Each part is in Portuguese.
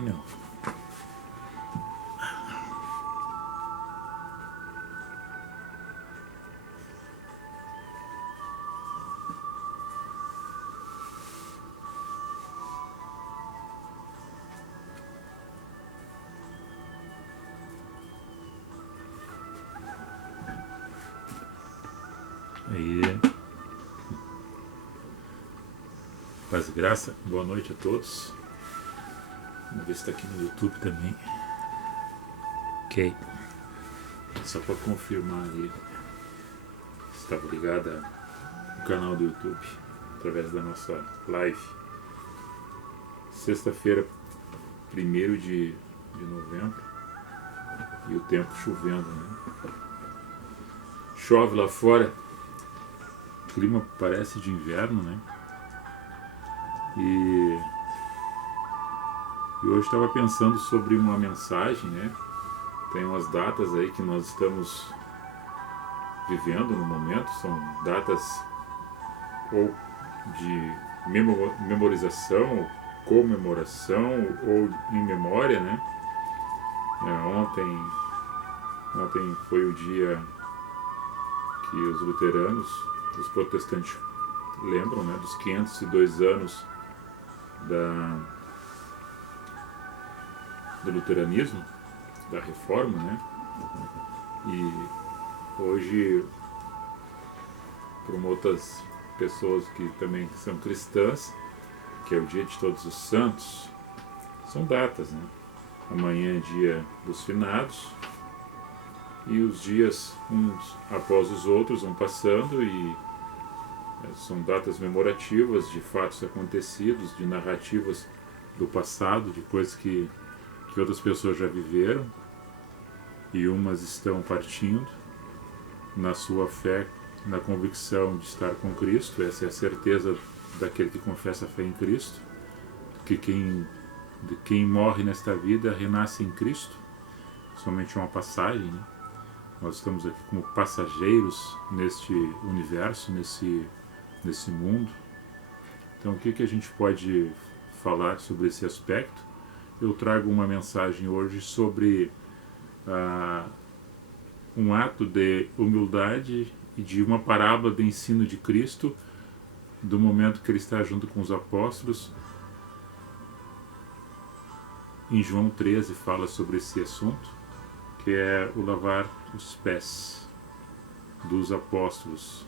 meu. Aí, paz e graça, boa noite a todos. Vamos ver se está aqui no YouTube também. Ok. Só para confirmar aí se estava ligada no canal do YouTube através da nossa live. Sexta-feira, 1º de novembro, e o tempo chovendo, né? Chove lá fora, o clima parece de inverno, né? E hoje estava pensando sobre uma mensagem, né? Tem umas datas aí que nós estamos vivendo no momento, são datas ou de memorização, ou comemoração, ou em memória, né? Ontem foi o dia que os luteranos, os protestantes lembram, né, dos 502 anos do luteranismo, da reforma, né? E hoje, por outras pessoas que também são cristãs, que é o dia de Todos os Santos, são datas, né? Amanhã é dia dos finados, e os dias uns após os outros vão passando, e são datas memorativas de fatos acontecidos, de narrativas do passado, de coisas que outras pessoas já viveram, e umas estão partindo na sua fé, na convicção de estar com Cristo. Essa é a certeza daquele que confessa a fé em Cristo, que quem morre nesta vida renasce em Cristo. Somente uma passagem, né? Nós estamos aqui como passageiros neste universo, nesse mundo. Então, o que a gente pode falar sobre esse aspecto? Eu trago uma mensagem hoje sobre um ato de humildade e de uma parábola de ensino de Cristo, do momento que ele está junto com os apóstolos. Em João 13 fala sobre esse assunto, que é o lavar os pés dos apóstolos.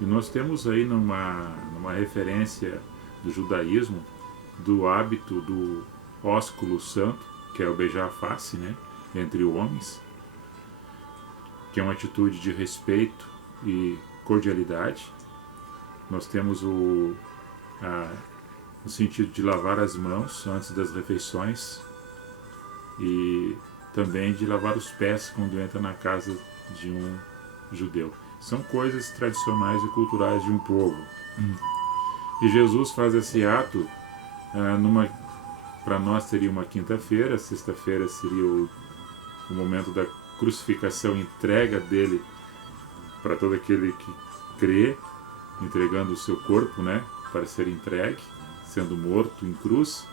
E nós temos aí numa referência do judaísmo, do hábito do ósculo santo, que é o beijar a face, né, entre homens, que é uma atitude de respeito e cordialidade. Nós temos o sentido de lavar as mãos antes das refeições, e também de lavar os pés quando entra na casa de um judeu. São coisas tradicionais e culturais de um povo. E Jesus faz esse ato para nós seria uma quinta-feira, sexta-feira seria o momento da crucificação, entrega dele para todo aquele que crê, entregando o seu corpo, né, para ser entregue, sendo morto em cruz,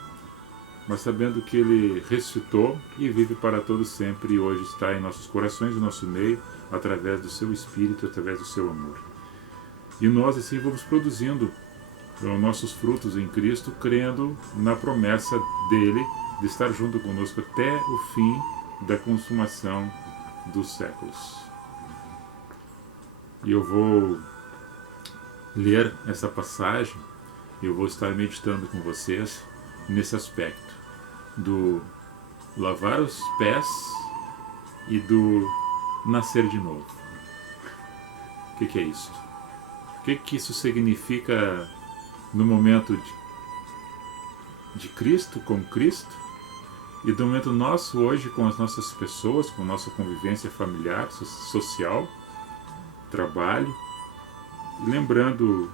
mas sabendo que ele ressuscitou e vive para todo sempre, e hoje está em nossos corações, em nosso meio, através do seu Espírito, através do seu amor. E nós assim vamos produzindo nossos frutos em Cristo, crendo na promessa dele de estar junto conosco até o fim da consumação dos séculos. E eu vou ler essa passagem, e eu vou estar meditando com vocês nesse aspecto do lavar os pés e do nascer de novo. O que é isso? O que isso significa no momento de Cristo, com Cristo, e do momento nosso hoje com as nossas pessoas, com nossa convivência familiar, social, trabalho, e lembrando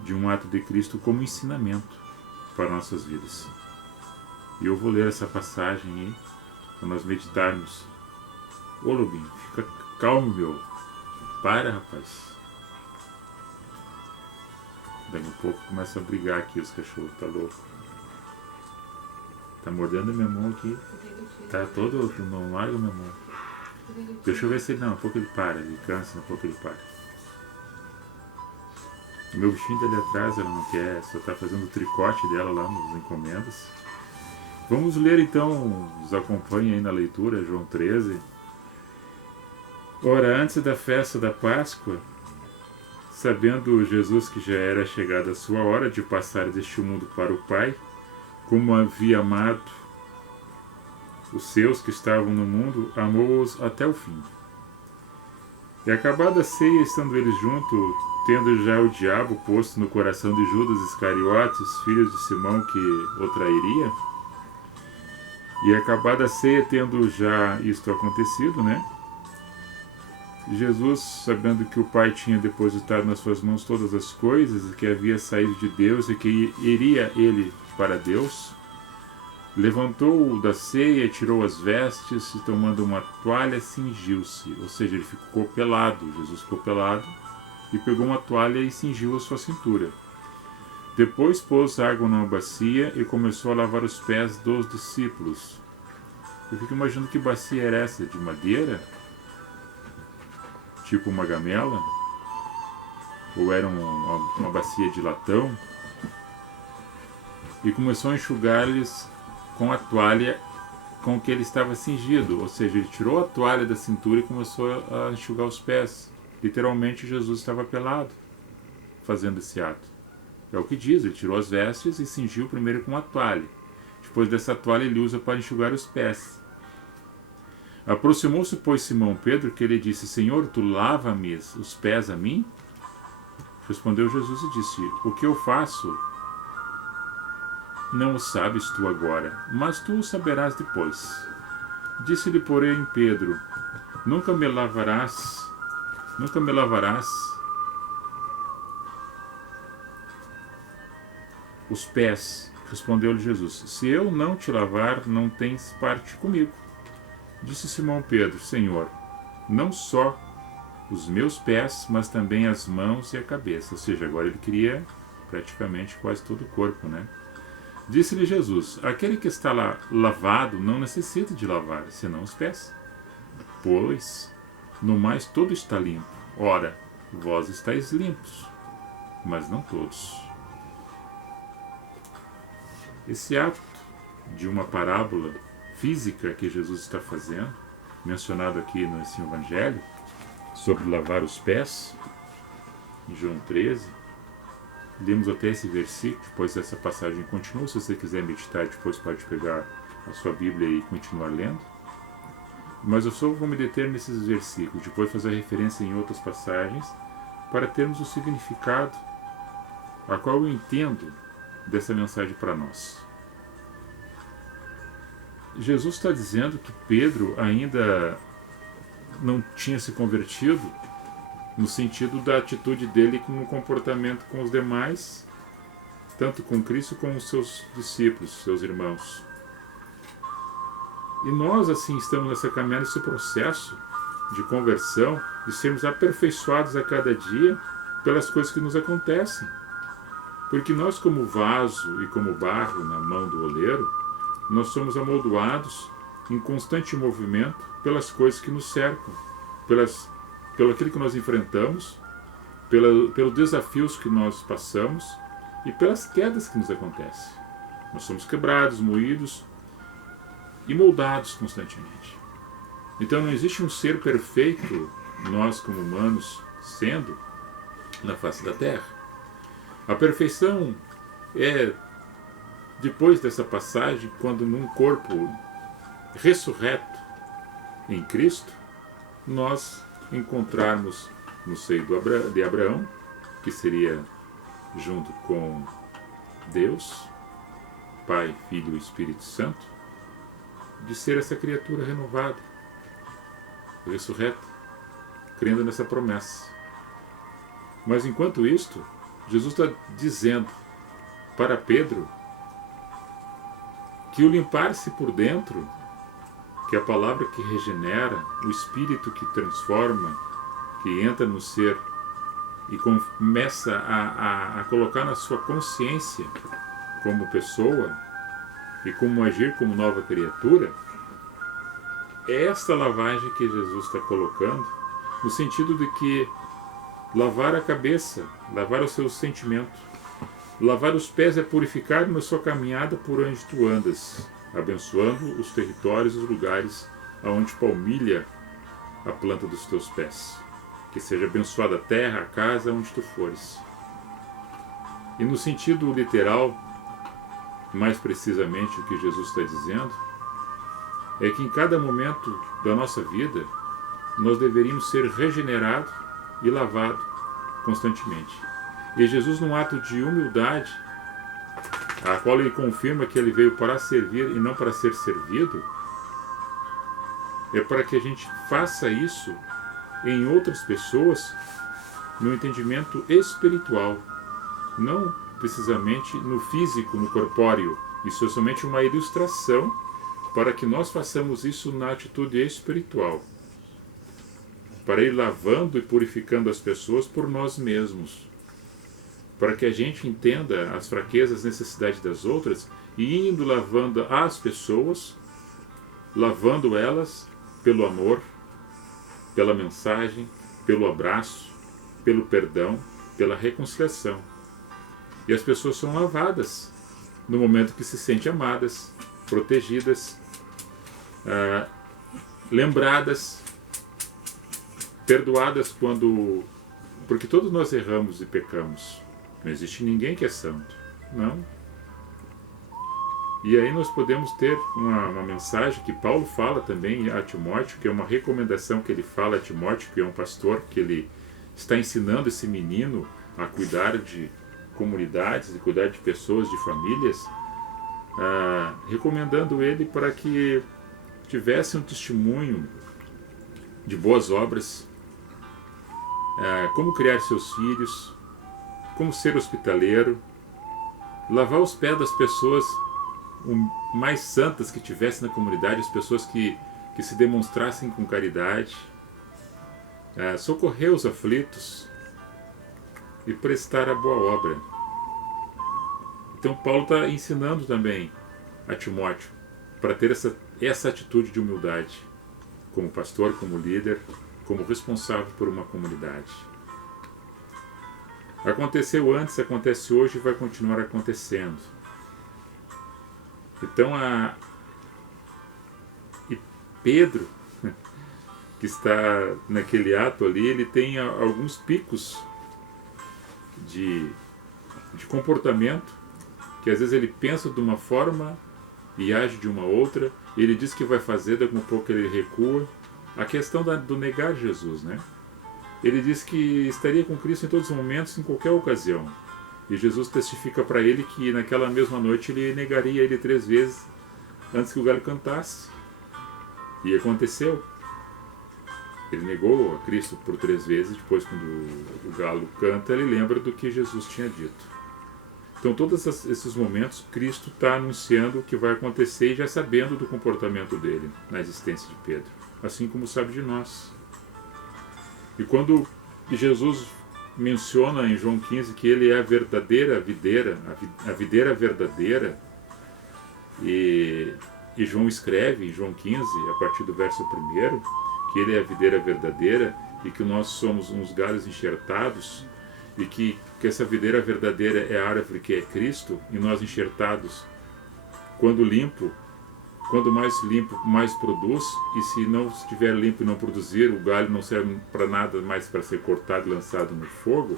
de um ato de Cristo como ensinamento para nossas vidas. E eu vou ler essa passagem aí, para nós meditarmos. Ô Lobinho, fica calmo, meu. Para, rapaz. Daqui a pouco começa a brigar aqui os cachorros, tá louco? tá mordendo a minha mão aqui. Tá todo, não larga a minha mão. Deixa eu ver se ele, não, um pouco ele para, ele cansa, um pouco ele para. O meu bichinho tá ali atrás, ela não quer, só tá fazendo o tricote dela lá nas encomendas. Vamos ler então, nos acompanhe aí na leitura, João 13. Ora, antes da festa da Páscoa, sabendo Jesus que já era chegada a sua hora de passar deste mundo para o Pai, como havia amado os seus que estavam no mundo, amou-os até o fim. E acabada a ceia, estando eles juntos, tendo já o diabo posto no coração de Judas Iscariotes, filho de Simão, que o trairia, e acabada a ceia, tendo já isto acontecido, né? Jesus, sabendo que o Pai tinha depositado nas suas mãos todas as coisas, e que havia saído de Deus, e que iria ele para Deus, levantou-o da ceia, tirou as vestes, e tomando uma toalha, cingiu-se. Ou seja, ele ficou pelado, Jesus ficou pelado, e pegou uma toalha e cingiu a sua cintura. Depois pôs água numa bacia e começou a lavar os pés dos discípulos. Eu fico imaginando que bacia era essa, de madeira? Tipo uma gamela? Ou era uma bacia de latão? E começou a enxugar-lhes com a toalha com que ele estava cingido. Ou seja, ele tirou a toalha da cintura e começou a enxugar os pés. Literalmente, Jesus estava pelado fazendo esse ato. É o que diz, ele tirou as vestes e cingiu primeiro com a toalha. Depois dessa toalha ele usa para enxugar os pés. Aproximou-se, pois, Simão Pedro, que ele disse: Senhor, tu lava-me os pés a mim? Respondeu Jesus e disse: O que eu faço não o sabes tu agora, mas tu o saberás depois. Disse-lhe, porém, Pedro: Nunca me lavarás os pés. Respondeu-lhe Jesus: Se eu não te lavar, não tens parte comigo. Disse Simão Pedro: Senhor, não só os meus pés, mas também as mãos e a cabeça. Ou seja, agora ele queria praticamente quase todo o corpo, né? Disse-lhe Jesus: Aquele que está lavado não necessita de lavar, senão os pés. Pois, no mais todo está limpo. Ora, vós estáis limpos, mas não todos. Esse ato de uma parábola física que Jesus está fazendo, mencionado aqui nesse Evangelho, sobre lavar os pés, em João 13, lemos até esse versículo, depois essa passagem continua. Se você quiser meditar, depois pode pegar a sua Bíblia e continuar lendo. Mas eu só vou me deter nesses versículos, depois fazer referência em outras passagens, para termos o significado a qual eu entendo dessa mensagem para nós. Jesus está dizendo que Pedro ainda não tinha se convertido, no sentido da atitude dele com o comportamento com os demais, tanto com Cristo como com os seus discípulos, seus irmãos. E nós, assim, estamos nessa caminhada, nesse processo de conversão, de sermos aperfeiçoados a cada dia pelas coisas que nos acontecem. Porque nós, como vaso e como barro na mão do oleiro, nós somos amoldoados em constante movimento pelas coisas que nos cercam, pelo aquilo que nós enfrentamos, pelos desafios que nós passamos e pelas quedas que nos acontecem. Nós somos quebrados, moídos e moldados constantemente. Então não existe um ser perfeito, nós como humanos, sendo na face da Terra. A perfeição é depois dessa passagem, quando num corpo ressurreto em Cristo, nós encontrarmos no seio de Abraão, que seria junto com Deus, Pai, Filho e Espírito Santo, de ser essa criatura renovada, ressurreta, crendo nessa promessa. Mas enquanto isto, Jesus está dizendo para Pedro que o limpar-se por dentro, que é a palavra que regenera, o Espírito que transforma, que entra no ser e começa a colocar na sua consciência como pessoa e como agir como nova criatura, é esta lavagem que Jesus está colocando, no sentido de que lavar a cabeça, lavar o seu sentimento, lavar os pés é purificar na sua caminhada por onde tu andas, abençoando os territórios e os lugares aonde palmilha a planta dos teus pés. Que seja abençoada a terra, a casa, onde tu fores. E no sentido literal, mais precisamente o que Jesus está dizendo, é que em cada momento da nossa vida nós deveríamos ser regenerados e lavados constantemente. E Jesus, num ato de humildade, a qual ele confirma que ele veio para servir e não para ser servido, é para que a gente faça isso em outras pessoas no entendimento espiritual, não precisamente no físico, no corpóreo. Isso é somente uma ilustração para que nós façamos isso na atitude espiritual, para ir lavando e purificando as pessoas por nós mesmos, para que a gente entenda as fraquezas, as necessidades das outras e indo lavando as pessoas, lavando elas pelo amor, pela mensagem, pelo abraço, pelo perdão, pela reconciliação. E as pessoas são lavadas no momento que se sentem amadas, protegidas, lembradas, perdoadas quando... Porque todos nós erramos e pecamos. Não existe ninguém que é santo. Não. E aí nós podemos ter uma mensagem que Paulo fala também a Timóteo, que é uma recomendação que ele fala a Timóteo, que é um pastor, que ele está ensinando esse menino a cuidar de comunidades, e cuidar de pessoas, de famílias, recomendando ele para que tivesse um testemunho de boas obras, como criar seus filhos, como ser hospitaleiro, lavar os pés das pessoas mais santas que tivesse na comunidade, as pessoas que se demonstrassem com caridade, socorrer os aflitos e prestar a boa obra. Então Paulo está ensinando também a Timóteo para ter essa atitude de humildade, como pastor, como líder, como responsável por uma comunidade. Aconteceu antes, acontece hoje e vai continuar acontecendo. Então e Pedro, que está naquele ato ali, ele tem alguns picos de comportamento, que às vezes ele pensa de uma forma e age de uma outra, ele diz que vai fazer, daqui a pouco ele recua. A questão do negar Jesus, né? Ele diz que estaria com Cristo em todos os momentos, em qualquer ocasião. E Jesus testifica para ele que naquela mesma noite ele negaria ele 3 vezes antes que o galo cantasse. E aconteceu. Ele negou a Cristo por 3 vezes, depois quando o galo canta, ele lembra do que Jesus tinha dito. Então todos esses momentos, Cristo está anunciando o que vai acontecer e já sabendo do comportamento dele na existência de Pedro, assim como sabe de nós. E quando Jesus menciona em João 15 que ele é a verdadeira videira, a videira verdadeira, e João escreve em João 15, a partir do verso 1, que ele é a videira verdadeira e que nós somos uns galhos enxertados, e que essa videira verdadeira é a árvore que é Cristo, e nós enxertados, quando mais limpo, mais produz, e se não estiver limpo e não produzir, o galho não serve para nada mais para ser cortado e lançado no fogo.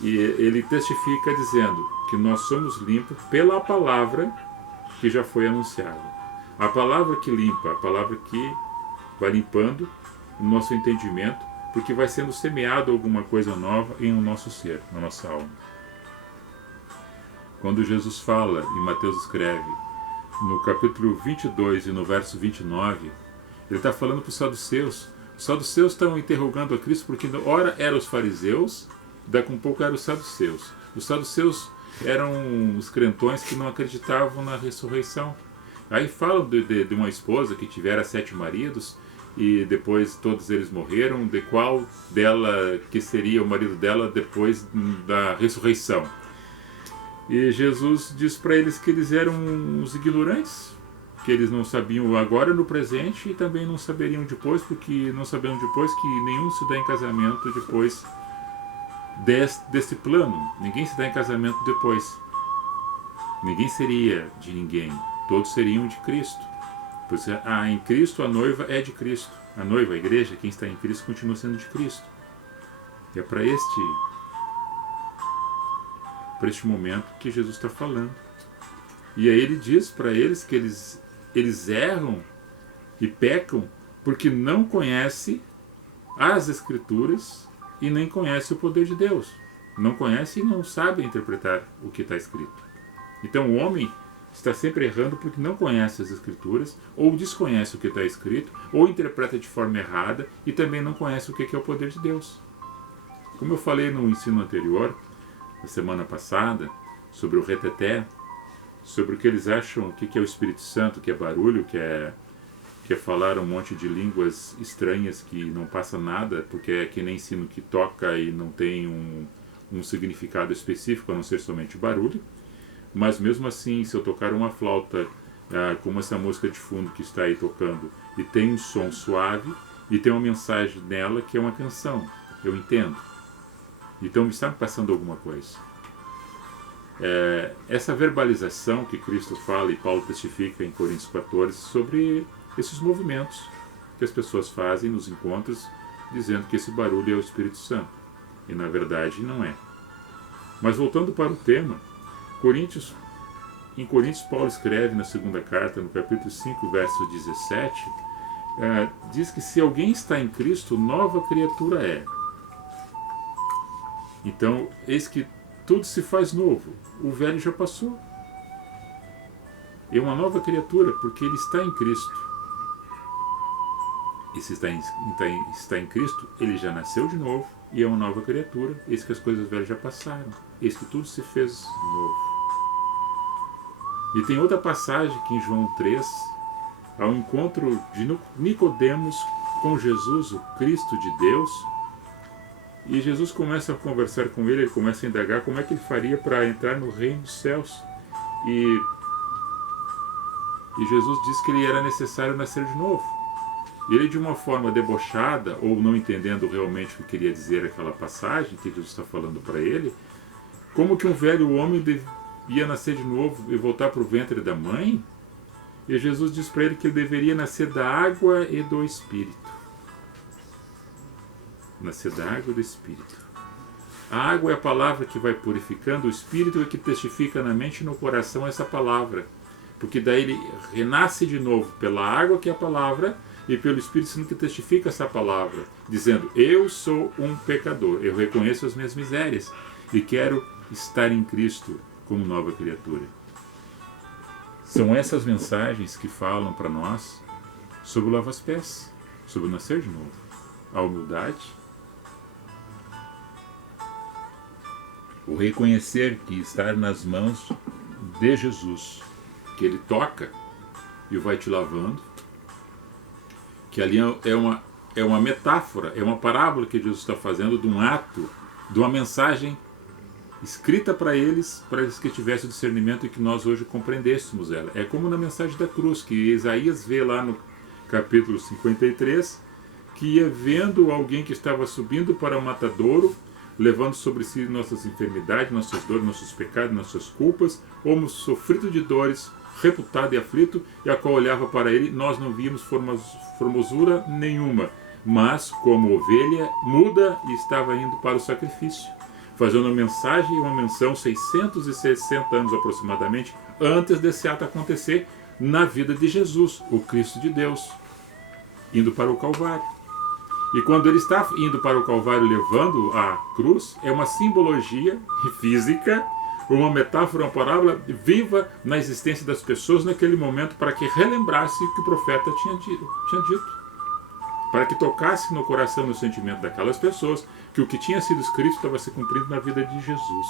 E ele testifica dizendo que nós somos limpos pela palavra que já foi anunciada. A palavra que limpa, a palavra que vai limpando o nosso entendimento, porque vai sendo semeado alguma coisa nova em o nosso ser, na nossa alma. Quando Jesus fala, e Mateus escreve, no capítulo 22 e no verso 29, ele está falando para os saduceus. Os saduceus estão interrogando a Cristo porque ora eram os fariseus, daqui a um pouco eram os saduceus. Os saduceus eram os crentões que não acreditavam na ressurreição. Aí falam de uma esposa que tivera 7 maridos, e depois todos eles morreram, de qual dela que seria o marido dela depois da ressurreição. E Jesus diz para eles que eles eram uns ignorantes, que eles não sabiam agora no presente e também não saberiam depois, porque não sabiam depois que nenhum se dá em casamento depois desse plano. Ninguém se dá em casamento depois. Ninguém seria de ninguém. Todos seriam de Cristo. Pois em Cristo a noiva é de Cristo. A noiva, a igreja, quem está em Cristo continua sendo de Cristo. E é para este momento que Jesus está falando. E aí ele diz para eles que eles erram e pecam porque não conhecem as Escrituras e nem conhecem o poder de Deus. Não conhecem e não sabem interpretar o que está escrito. Então o homem está sempre errando porque não conhece as Escrituras, ou desconhece o que está escrito, ou interpreta de forma errada e também não conhece o que é o poder de Deus. Como eu falei no ensino anterior, na semana passada, sobre o reteté, sobre o que eles acham, o que é o Espírito Santo, que é barulho, que é falar um monte de línguas estranhas que não passa nada, porque é que nem sino que toca e não tem um significado específico, a não ser somente barulho. Mas mesmo assim, se eu tocar uma flauta, como essa música de fundo que está aí tocando, e tem um som suave, e tem uma mensagem nela que é uma canção, eu entendo. Então me está passando alguma coisa. Essa verbalização que Cristo fala e Paulo testifica em Coríntios 14 sobre esses movimentos que as pessoas fazem nos encontros, dizendo que esse barulho é o Espírito Santo. E na verdade não é. Mas voltando para o tema, em Coríntios Paulo escreve na segunda carta, no capítulo 5, verso 17, diz que se alguém está em Cristo, nova criatura é. Então, eis que tudo se faz novo. O velho já passou. É uma nova criatura, porque ele está em Cristo. E se está em Cristo, ele já nasceu de novo e é uma nova criatura. Eis que as coisas velhas já passaram. Eis que tudo se fez novo. E tem outra passagem que em João 3, ao encontro de Nicodemos com Jesus, o Cristo de Deus, e Jesus começa a conversar com ele começa a indagar como é que ele faria para entrar no reino dos céus. E Jesus disse que ele era necessário nascer de novo. E ele, de uma forma debochada, ou não entendendo realmente o que queria dizer aquela passagem que Jesus está falando para ele, como que um velho homem ia nascer de novo e voltar para o ventre da mãe? E Jesus diz para ele que ele deveria nascer da água e do Espírito. Nascer da água e do Espírito. A água é a palavra que vai purificando, o Espírito é que testifica na mente e no coração essa palavra. Porque daí ele renasce de novo pela água, que é a palavra, e pelo Espírito Santo que testifica essa palavra, dizendo: eu sou um pecador, eu reconheço as minhas misérias e quero estar em Cristo como nova criatura. São essas mensagens que falam para nós sobre o lava-pés, sobre o nascer de novo, a humildade, o reconhecer que estar nas mãos de Jesus, que Ele toca e vai te lavando, que ali é uma metáfora, é uma parábola que Jesus está fazendo de um ato, de uma mensagem escrita para eles que tivessem o discernimento e que nós hoje compreendêssemos ela. É como na mensagem da cruz, que Isaías vê lá no capítulo 53, que ia vendo alguém que estava subindo para o matadouro, levando sobre si nossas enfermidades, nossas dores, nossos pecados, nossas culpas, como sofrido de dores, reputado e aflito, e a qual olhava para ele, nós não víamos formosura nenhuma, mas como ovelha muda e estava indo para o sacrifício, fazendo uma mensagem e uma menção 660 anos aproximadamente antes desse ato acontecer na vida de Jesus, o Cristo de Deus, indo para o Calvário. E quando ele está indo para o Calvário levando a cruz, é uma simbologia física, uma metáfora, uma parábola viva na existência das pessoas naquele momento, para que relembrasse o que o profeta tinha dito. Para que tocasse no coração, no sentimento daquelas pessoas, que o que tinha sido escrito estava se cumprindo na vida de Jesus.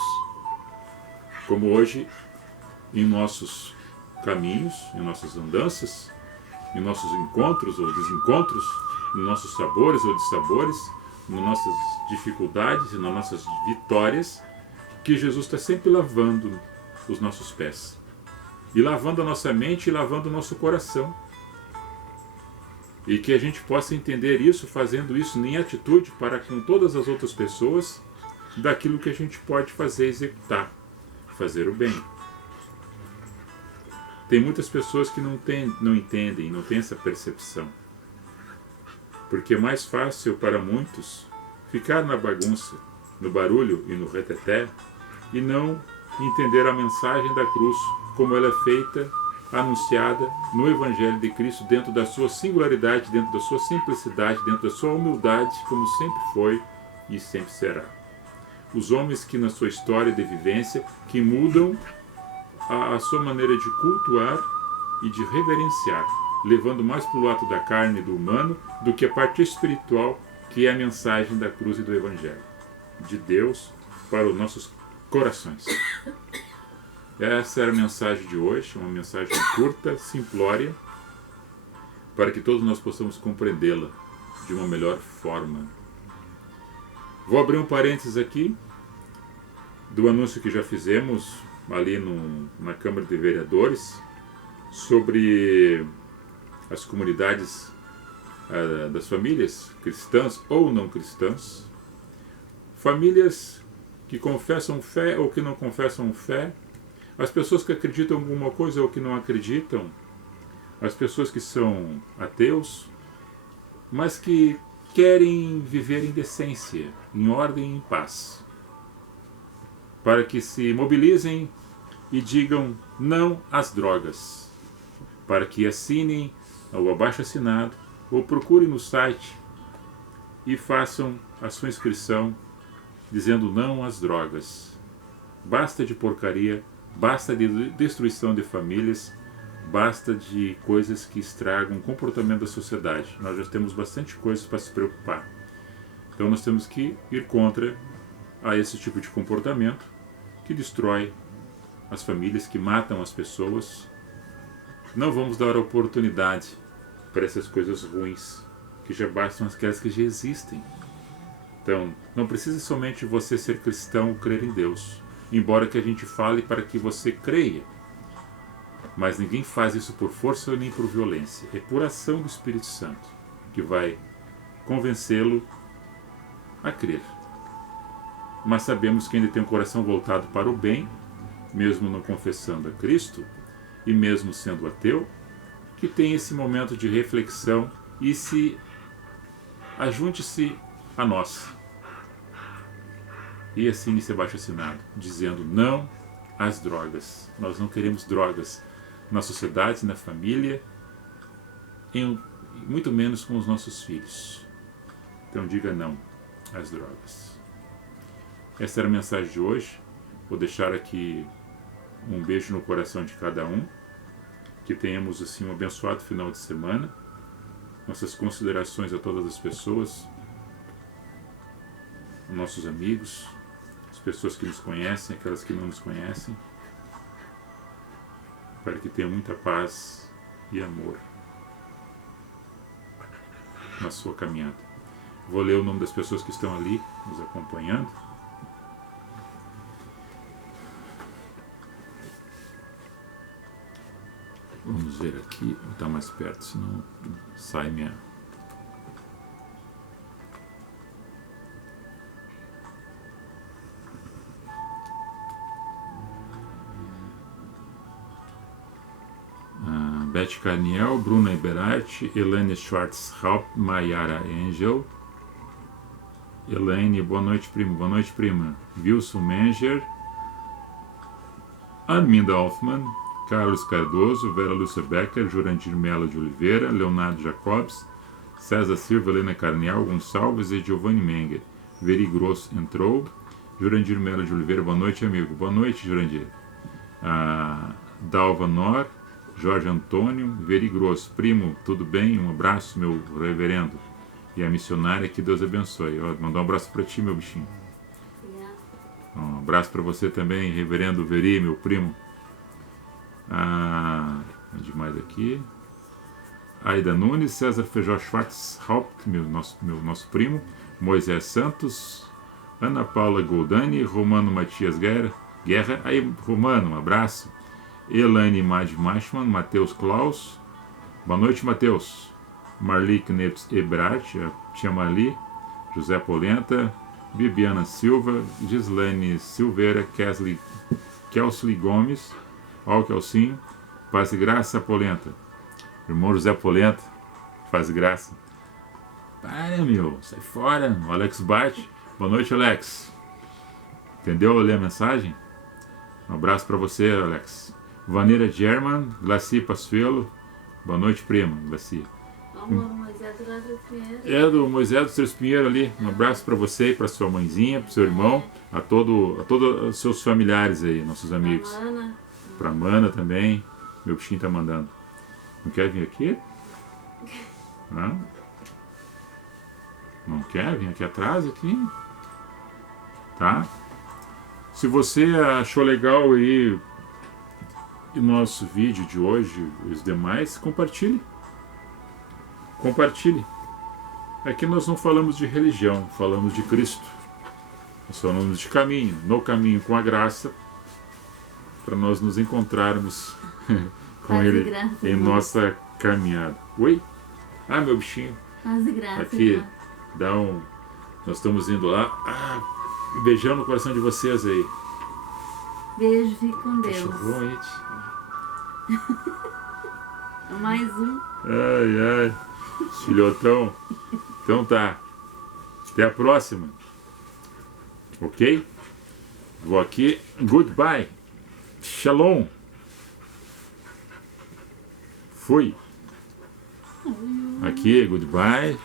Como hoje, em nossos caminhos, em nossas andanças, em nossos encontros ou desencontros, em nossos sabores ou dissabores, nas nossas dificuldades e nas nossas vitórias, que Jesus está sempre lavando os nossos pés. E lavando a nossa mente e lavando o nosso coração. E que a gente possa entender isso, fazendo isso em atitude para com todas as outras pessoas, daquilo que a gente pode fazer, executar, fazer o bem. Tem muitas pessoas que não entendem, não têm essa percepção. Porque é mais fácil para muitos ficar na bagunça, no barulho e no reteté, e não entender a mensagem da cruz, como ela é feita, anunciada no Evangelho de Cristo, dentro da sua singularidade, dentro da sua simplicidade, dentro da sua humildade, como sempre foi e sempre será. Os homens que na sua história de vivência, que mudam a sua maneira de cultuar e de reverenciar, levando mais para o lado da carne e do humano do que a parte espiritual, que é a mensagem da cruz e do Evangelho, de Deus para os nossos corações. Essa era a mensagem de hoje, uma mensagem curta, simplória, para que todos nós possamos compreendê-la de uma melhor forma. Vou abrir um parênteses aqui do anúncio que já fizemos ali na Câmara de Vereadores sobre as comunidades das famílias cristãs ou não cristãs, famílias que confessam fé ou que não confessam fé, as pessoas que acreditam em alguma coisa ou que não acreditam, as pessoas que são ateus, mas que querem viver em decência, em ordem e em paz, para que se mobilizem e digam não às drogas, para que assinem o abaixo-assinado ou procurem no site e façam a sua inscrição dizendo não às drogas. Basta de porcaria, basta de destruição de famílias, basta de coisas que estragam o comportamento da sociedade. Nós já temos bastante coisas para se preocupar. Então nós temos que ir contra a esse tipo de comportamento que destrói as famílias, que matam as pessoas. Não vamos dar oportunidade para essas coisas ruins, que já bastam aquelas que já existem. Então, não precisa somente você ser cristão ou crer em Deus, embora que a gente fale para que você creia. Mas ninguém faz isso por força nem por violência. É por ação do Espírito Santo que vai convencê-lo a crer. Mas sabemos que ainda tem um coração voltado para o bem, mesmo não confessando a Cristo, e mesmo sendo ateu, que tem esse momento de reflexão e ajunte-se a nós. E assine esse abaixo-assinado, dizendo não às drogas. Nós não queremos drogas na sociedade, na família, muito menos com os nossos filhos. Então diga não às drogas. Essa era a mensagem de hoje. Vou deixar aqui um beijo no coração de cada um. Que tenhamos assim um abençoado final de semana. Nossas considerações a todas as pessoas, nossos amigos, as pessoas que nos conhecem, aquelas que não nos conhecem, para que tenham muita paz e amor na sua caminhada. Vou ler o nome das pessoas que estão ali nos acompanhando. Vamos ver aqui, vou estar mais perto, senão sai minha... Beth Carniel, Bruna Eberhardt, Elaine Schwarzhaupt, Mayara Angel, Elaine, boa noite prima, Wilson Menger, Arminda Hoffmann, Carlos Cardoso, Vera Lúcia Becker, Jurandir Melo de Oliveira, Leonardo Jacobs, César Silva, Helena Carniel, Gonçalves e Giovanni Menger. Veri Grosso entrou, Jurandir Melo de Oliveira, boa noite amigo, boa noite Jurandir. Dalva Nor, Jorge Antônio, Veri Grosso, primo, tudo bem? Um abraço, meu reverendo. E a missionária, que Deus abençoe. Mandar um abraço para ti, meu bichinho. Um abraço para você também, reverendo Veri, meu primo. Demais aqui. Aida Nunes, César Feijó Schwarzhaupt, nosso primo. Moisés Santos, Ana Paula Goldani, Romano Matias Guerra, Guerra. Aí, Romano, um abraço. Elaine Mad Machman, Matheus Klaus. Boa noite, Matheus. Marli Knepes Ebrat, a tia Marli. José Polenta. Bibiana Silva. Gislaine Silveira. Kelsley Gomes. Ó o Kelsinho. Paz e graça, Polenta. Irmão José Polenta. Faz graça. Para, meu. Sai fora. O Alex Bart. Boa noite, Alex. Entendeu? Eu li a mensagem? Um abraço para você, Alex. Vaneira German, Glaci Passuelo. Boa noite, prima, Glaci. É do Moisés dos Três Pinheiros ali. Um abraço para você e para sua mãezinha, para seu irmão, a todos os seus familiares aí, nossos amigos. Para a Mana também. Meu bichinho tá mandando. Não quer vir aqui? Não? Não quer vir aqui atrás? Aqui? Tá? Se você achou legal aí o nosso vídeo de hoje e os demais, compartilhe. Compartilhe. Aqui nós não falamos de religião, falamos de Cristo. Nós falamos de caminho, no caminho com a graça, para nós nos encontrarmos com Ele em nossa caminhada. Oi? Ah, meu bichinho. Aqui, dá um... Nós estamos indo lá. Beijão no coração de vocês aí. Beijo, fique com Deus. Cachorrão aí. Mais um. Ai, ai. Filhotão. Então tá. Até a próxima. Ok? Vou aqui. Goodbye. Shalom. Fui. Aqui, goodbye.